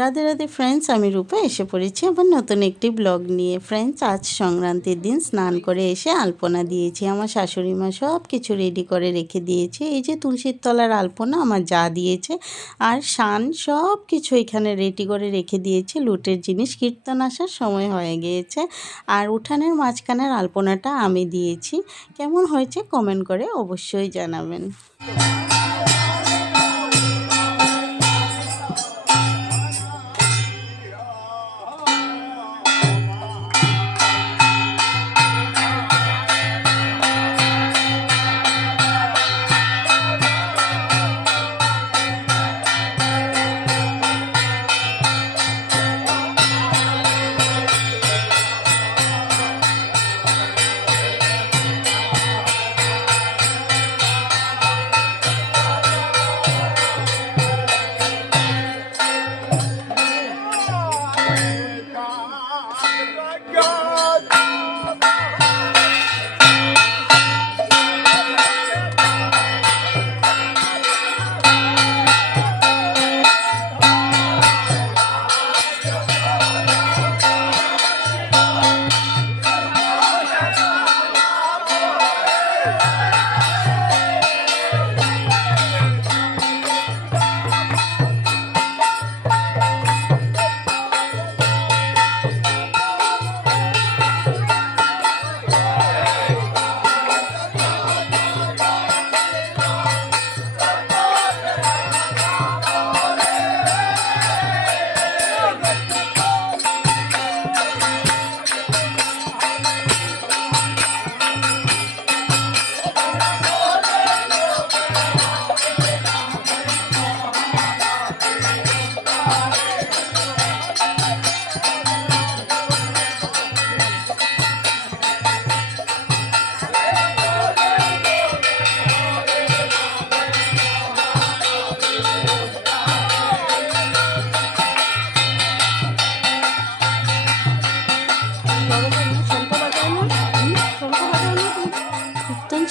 Radhe Radhe friends, আমি রূপা এসে পড়েছি আবার নতুন একটি ব্লগ নিয়ে। ফ্রেন্ডস, আজ সংক্রান্তির দিন স্নান করে এসে আলপনা দিয়েছি। আমার শাশুড়ি মা সব কিছু রেডি করে রেখে দিয়েছে। এই যে তুলসীর তলার আলপনা আমার যা দিয়েছে, আর শান সব কিছু এখানে রেডি করে রেখে দিয়েছে। লুটের জিনিস, কীর্তন আসার সময় হয়ে গিয়েছে। আর উঠানের মাঝখানের আলপনাটা আমি দিয়েছি। কেমন হয়েছে কমেন্ট করে অবশ্যই জানাবেন।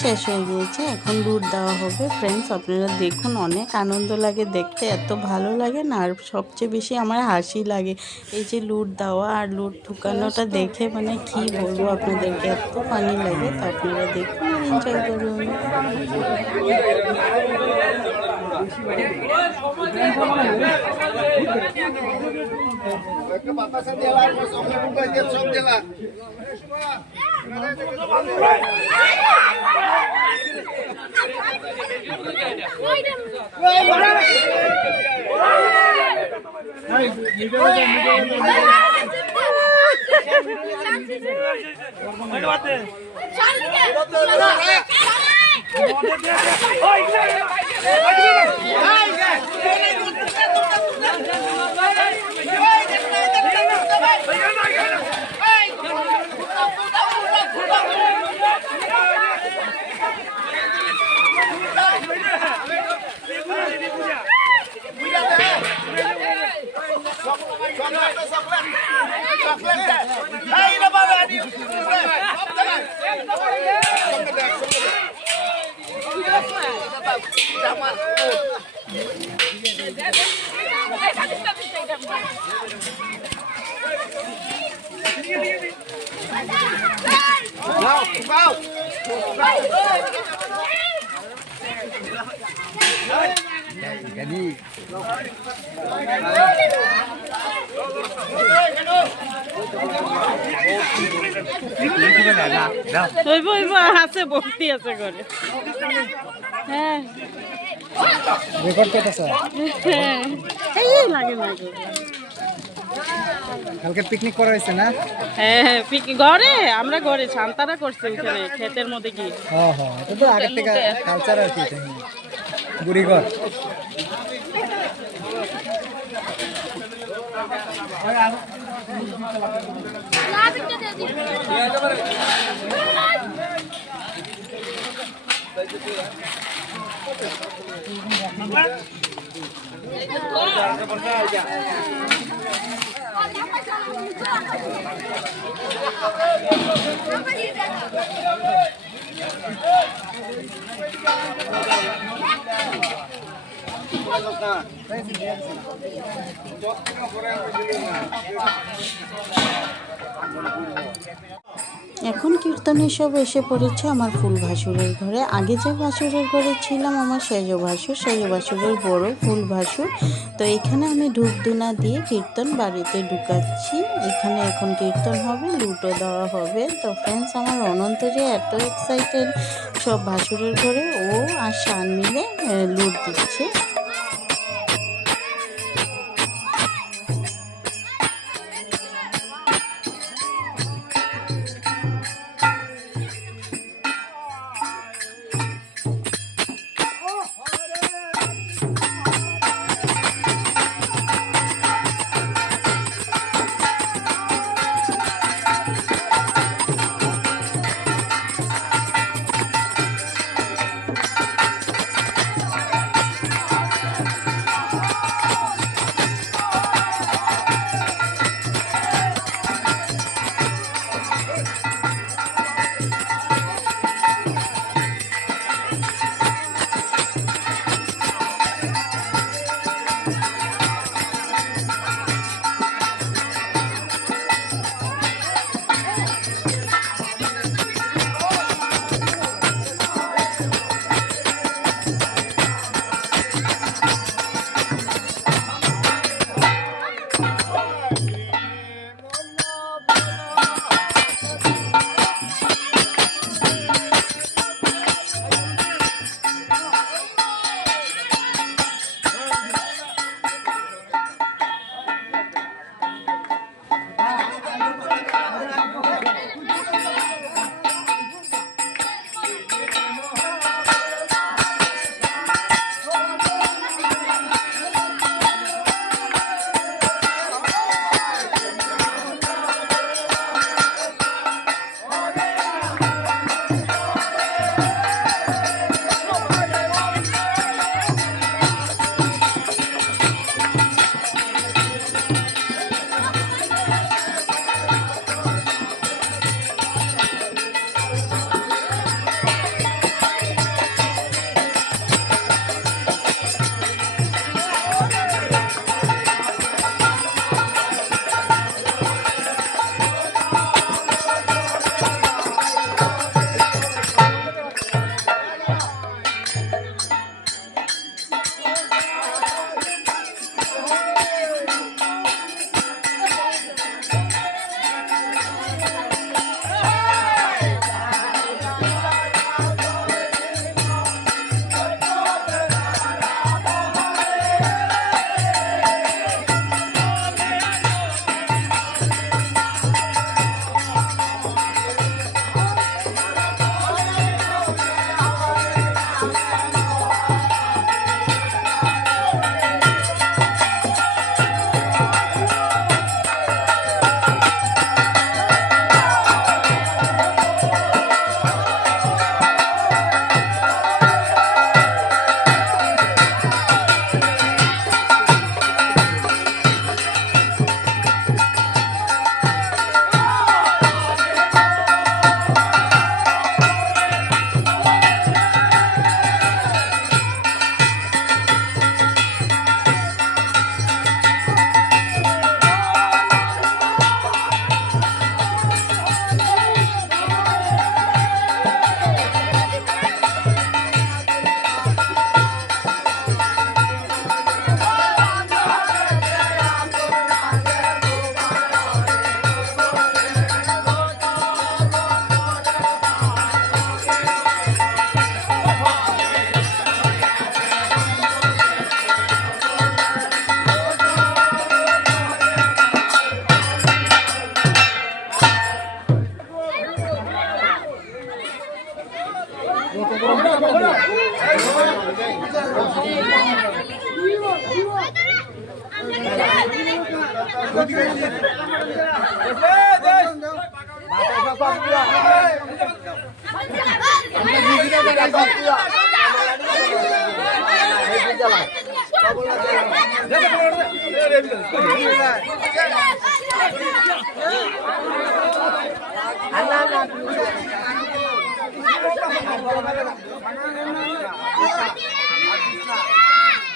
শেষ হয়ে গিয়েছে, এখন লুট দেওয়া হবে। ফ্রেন্ডস, আপনারা দেখুন, অনেক আনন্দ লাগে দেখতে, এত ভালো লাগে না। আর সবচেয়ে বেশি আমার হাসি লাগে এই যে লুট দেওয়া আর লুট ঢুকানোটা দেখে, মানে কি বলবো আপনাদেরকে, এত ফানি লাগে। তো আপনারা দেখুন আর এনজয় করুন। আছে ভক্তি আছে করে। হ্যাঁ, রেকর্ড করতেছে। হ্যাঁ, এই লাগে লাগে। কালকে পিকনিক করা হয়েছে না? হ্যাঁ, ঘরে আমরা ঘরে শান্তারা করছে ওখানে ক্ষেতের মধ্যে কি। হ্যাঁ হ্যাঁ, এটা তো আগের থেকে কালচার আর কি, বুড়িঘর। এখন কীর্তনের সব এসে পড়েছে আমার ফুল ভাসুরের ঘরে। আগে যে ভাসুরের ঘরে ছিলাম আমার সেজ ভাসুরের বড় ফুল ভাসুর। তো এখানে আমি ধূপধুনা দিয়ে কীর্তন বাড়িতে ঢুকাচ্ছি। এখানে এখন কীর্তন হবে, লুটও দেওয়া হবে। তো ফ্রেন্ডস, আমার অনন্ত যে এত এক্সাইটেড, সব ভাসুরের ঘরে ও আর শান মিলে লুট দিচ্ছে।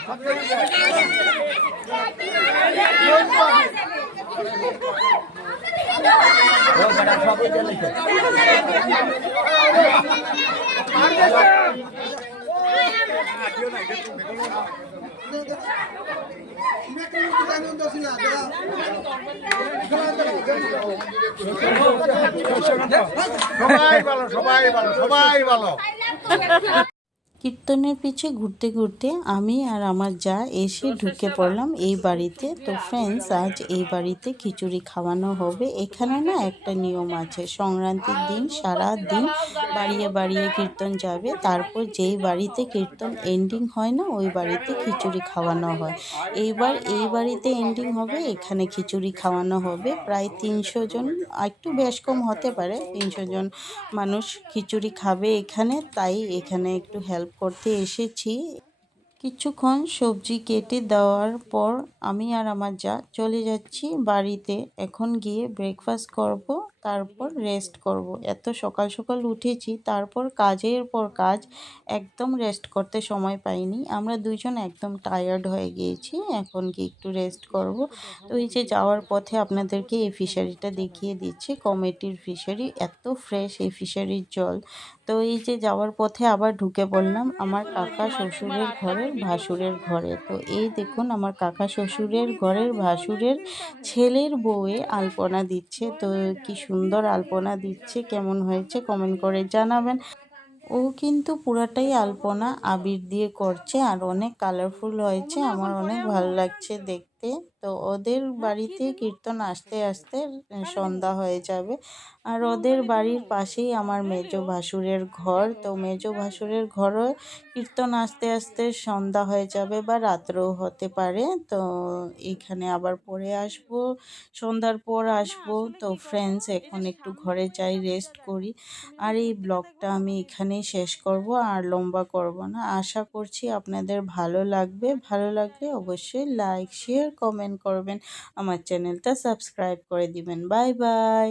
সবাই ভালো, সবাই ভালো, সবাই ভালো। কীর্তনের পিছে ঘুরতে ঘুরতে আমি আর আমার যা এসে ঢুকে পড়লাম এই বাড়িতে। তো ফ্রেন্ডস, আজ এই বাড়িতে খিচুড়ি খাওয়ানো হবে। এখানে না একটা নিয়ম আছে, সংক্রান্তির দিন সারা দিন বাড়িয়ে বাড়িয়ে কীর্তন যাবে, তারপর যেই বাড়িতে কীর্তন এন্ডিং হয় না ওই বাড়িতে খিচুড়ি খাওয়ানো হয়। এইবার এই বাড়িতে এন্ডিং হবে, এখানে খিচুড়ি খাওয়ানো হবে। প্রায় 300 জন, একটু বেশ কম হতে পারে, 300 জন মানুষ খিচুড়ি খাবে এখানে, তাই এখানে একটু হেল্প করতে এসেছি। কিছুক্ষণ সবজি কেটে দেওয়ার পর আমি আর আমার যা চলে যাচ্ছি বাড়িতে। এখন গিয়ে ব্রেকফাস্ট করব, তারপর রেস্ট করব। এত সকাল সকাল উঠেছি, তারপর কাজের পর কাজ, একদম রেস্ট করতে সময় পাইনি। আমরা দুজন একদম টায়ার্ড হয়ে গিয়েছি, এখন গিয়ে একটু রেস্ট করব। তো এই যে যাওয়ার পথে আপনাদেরকে এই ফিশারিটা দেখিয়ে দিচ্ছি, কমিটির ফিশারি। এত ফ্রেশ এই ফিশারির জল। তো এই যে যাওয়ার পথে আবার ঢুকে পড়লাম আমার কাকা শ্বশুরের ঘরের ভাসুরের ঘরে। তো এই দেখুন আমার কাকা শ্বশুরের ঘরের ভাসুরের ছেলের বউয়ে আলপনা দিচ্ছে। তো কি সুন্দর আলপনা দিচ্ছে, কেমন হয়েছে কমেন্ট করে জানাবেন। ও কিন্তু পুরাটাই আলপনা আবির দিয়ে করছে আর অনেক কালারফুল হয়েছে, আমার অনেক ভালো লাগছে দেখতে। তো ওদের বাড়িতে কীর্তন আস্তে আস্তে সন্ধ্যা হয়ে যাবে। আর ওদের বাড়ির পাশেই আমার মেজো ভাসুরের ঘর। তো মেজো ভাসুরের ঘরও কীর্তন আস্তে আস্তে সন্ধ্যা হয়ে যাবে বা রাত্রেও হতে পারে। তো এখানে আবার পরে আসবো, সন্ধ্যার পর আসবো। তো ফ্রেন্ডস, এখন একটু ঘরে যাই, রেস্ট করি। আর এই ব্লগটা আমি এখানেই শেষ করব, আর লম্বা করব না। আশা করছি আপনাদের ভালো লাগবে। ভালো লাগলে অবশ্যই লাইক, শেয়ার, কমেন্ট করবেন। আমার চ্যানেলটা সাবস্ক্রাইব করে দিবেন। Bye bye.